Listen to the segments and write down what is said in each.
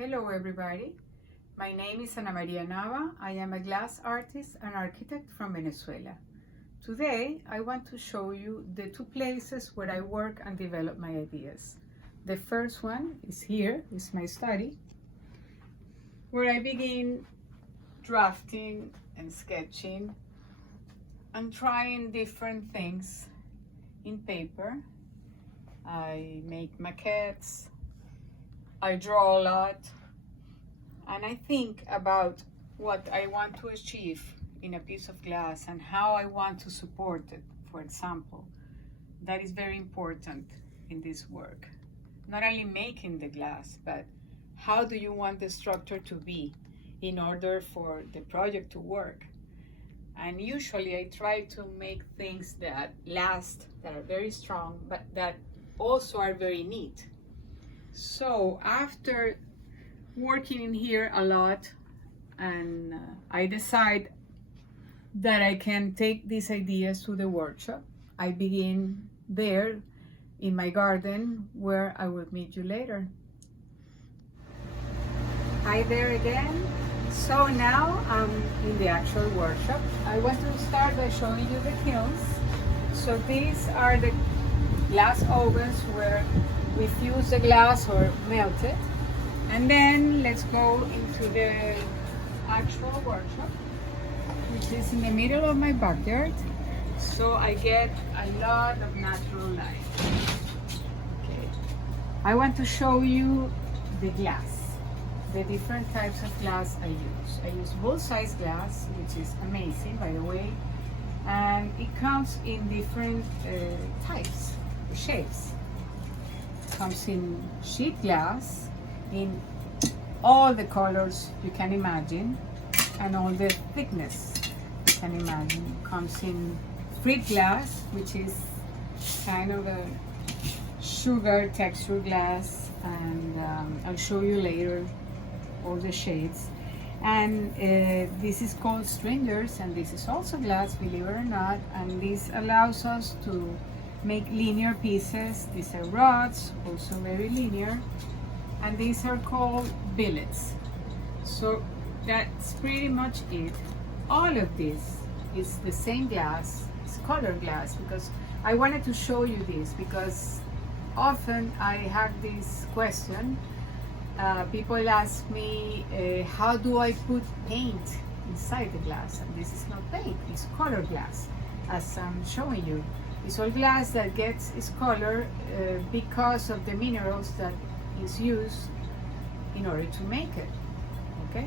Hello everybody, my name is Ana Maria Nava. I am a glass artist and architect from Venezuela. Today I want to show you the two places where I work and develop my ideas. The first one is here, is my study, where I begin drafting and sketching and trying different things in paper. I make maquettes, I draw a lot, and I think about what I want to achieve in a piece of glass and how I want to support it, for example. That is very important in this work. Not only making the glass, but how do you want the structure to be in order for the project to work? And usually I try to make things that last, that are very strong, but that also are very neat. So after working in here a lot, and I decide that I can take these ideas to the workshop. I begin there in my garden, where I will meet you later. Hi there again. So now I'm in the actual workshop. I want to start by showing you the kilns. So these are the glass ovens where we fuse the glass or melt it. And then let's go into the actual workshop, which is in the middle of my backyard. So I get a lot of natural light. Okay. I want to show you the glass, the different types of glass I use. I use full-size glass, which is amazing, by the way. And it comes in different types, shapes. It comes in sheet glass, in all the colors you can imagine, and all the thickness you can imagine. It comes in fruit glass, which is kind of a sugar texture glass, and I'll show you later all the shades. And this is called stringers, and this is also glass, believe it or not, and this allows us to make linear pieces. These are rods, also very linear, and these are called billets. So that's pretty much it. All of this is the same glass, it's colored glass, because I wanted to show you this because often I have this question. People ask me, how do I put paint inside the glass? And this is not paint, it's colored glass, as I'm showing you. It's all glass that gets its color because of the minerals that is used in order to make it. Okay,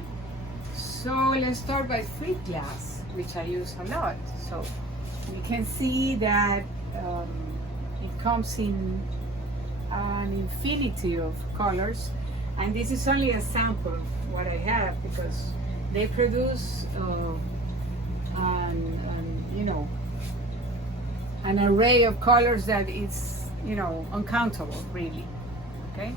so let's start by fruit glass, which I use a lot. So you can see that it comes in an infinity of colors, and this is only a sample of what I have, because they produce an array of colors that is, uncountable, really. Okay,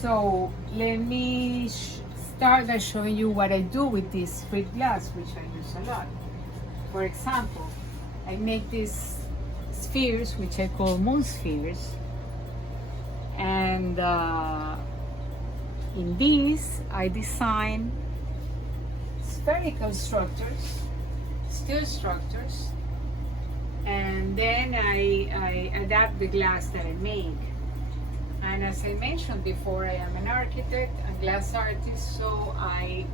so let me start by showing you what I do with this fruit glass, which I use a lot. For example, I make these spheres, which I call moon spheres, and in these I design spherical structures, steel structures, and then I adapt the glass that I make. And as I mentioned before, I am an architect and glass artist, so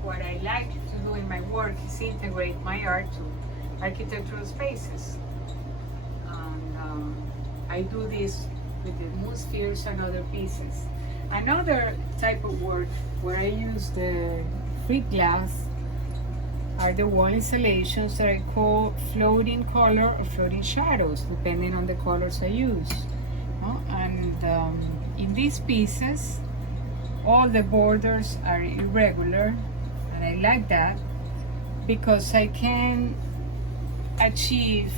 what I like to do in my work is integrate my art to architectural spaces. And I do this with the moon spheres and other pieces. Another type of work where I use the fruit glass are the wall installations that I call floating color or floating shadows, depending on the colors I use. And in these pieces, all the borders are irregular, and I like that because I can achieve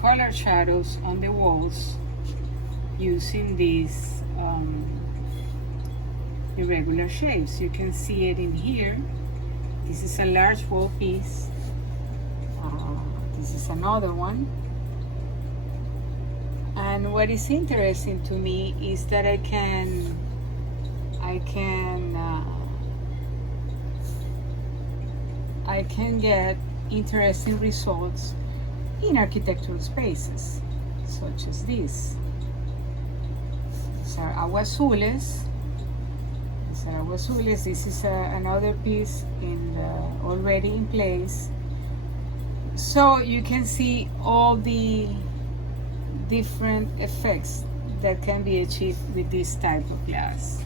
color shadows on the walls using these irregular shapes. You can see it in here. This is a large wall piece. This is another one. And what is interesting to me is that I I can get interesting results in architectural spaces, such as this. These are aguazules. This is another piece already in place. So you can see all the different effects that can be achieved with this type of glass.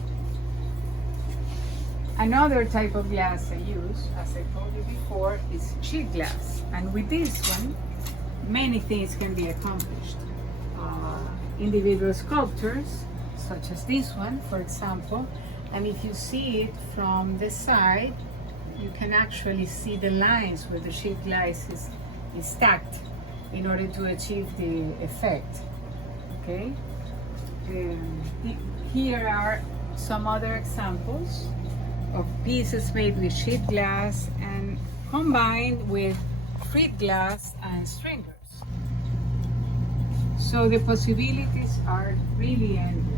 Another type of glass I use, as I told you before, is sheet glass. And with this one, many things can be accomplished. Individual sculptures, such as this one, for example. And if you see it from the side, you can actually see the lines where the sheet glass is stacked in order to achieve the effect. Okay. Here are some other examples of pieces made with sheet glass and combined with frit glass and stringers. So the possibilities are really endless.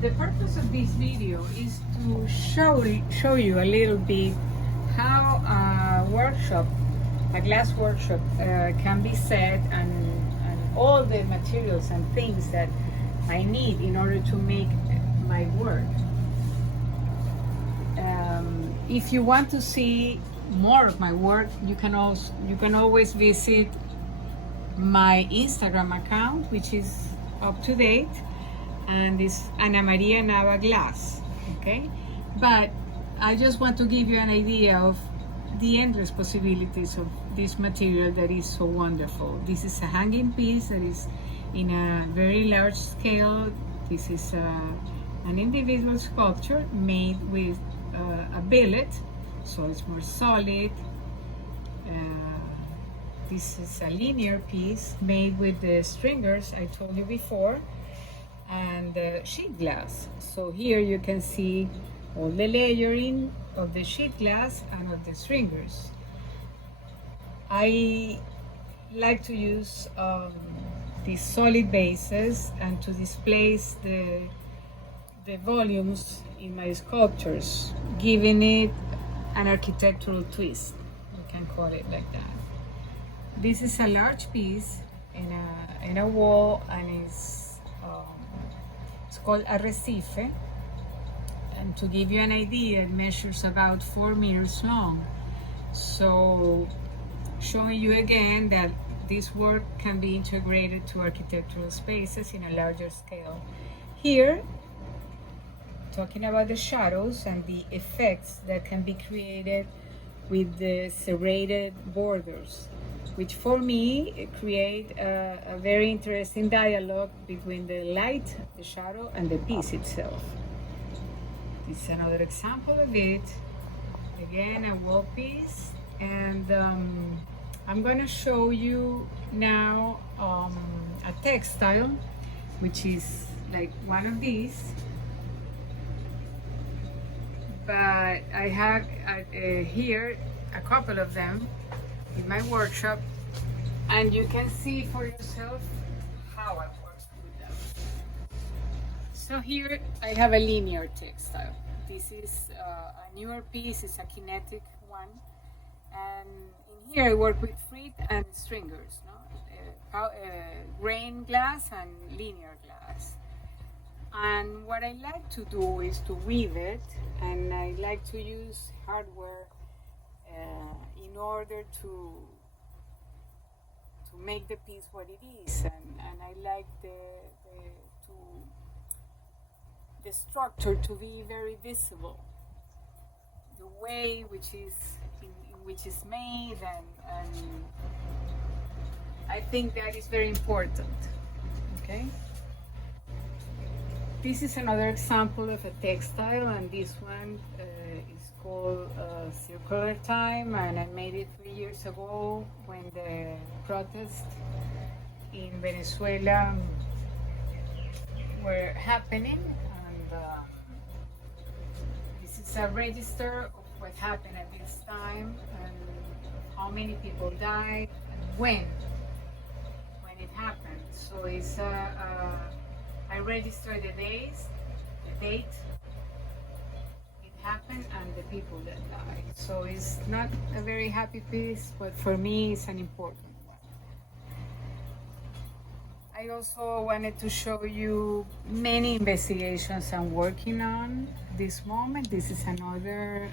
The purpose of this video is to show you a little bit how a glass workshop can be set, and all the materials and things that I need in order to make my work. If you want to see more of my work, you can always visit my Instagram account, which is up to date, and it's Ana Maria Nava Glass. Okay, but I just want to give you an idea of the endless possibilities of this material that is so wonderful. This is a hanging piece that is in a very large scale. This is an individual sculpture made with a billet, so it's more solid. This is a linear piece made with the stringers I told you before, and sheet glass. So here you can see all the layering of the sheet glass and of the stringers. I like to use these solid bases and to displace the volumes in my sculptures, giving it an architectural twist. We can call it like that. This is a large piece in a wall, and it's called Arrecife. And to give you an idea, it measures about 4 meters long. So showing you again that this work can be integrated to architectural spaces in a larger scale. Here, talking about the shadows and the effects that can be created with the serrated borders, which for me create a very interesting dialogue between the light, the shadow, and the piece itself. This is another example of it. Again, a wall piece. And I'm going to show you now a textile, which is like one of these. But I have here a couple of them in my workshop, and you can see for yourself how I work with them. So here I have a linear textile. This is a newer piece, it's a kinetic one, and in here I work with frit and stringers, grain glass and linear glass. And what I like to do is to weave it, and I like to use hardware in order to make the piece what it is, and I like the structure to be very visible, the way which is made, and I think that is very important. Okay. This is another example of a textile, and this one is called Circular Time, and I made it 3 years ago when the protests in Venezuela were happening. And this is a register of what happened at this time, and how many people died, and when it happened. So So it's I register the days, the date it happened, and the people that died. So it's not a very happy piece, but for me it's an important one. I also wanted to show you many investigations I'm working on this moment. This is another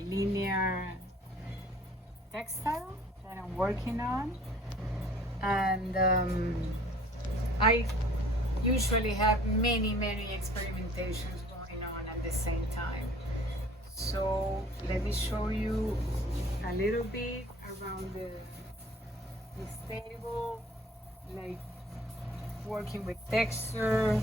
linear textile that I'm working on, and I usually have many experimentations going on at the same time. So let me show you a little bit around this table, like working with texture,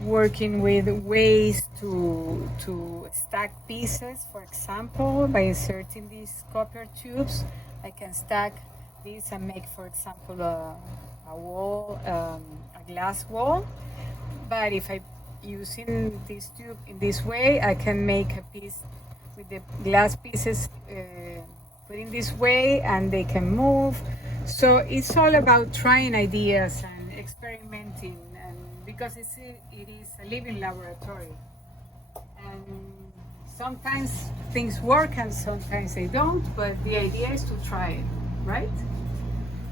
working with ways to stack pieces. For example, by inserting these copper tubes, I can stack these and make, for example, a wall, a glass wall. But if I using this tube in this way, I can make a piece with the glass pieces put in this way, and they can move. So it's all about trying ideas and experimenting, and because it is a living laboratory, and sometimes things work and sometimes they don't, but the idea is to try it, right?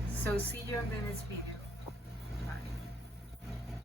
So see you on the next video.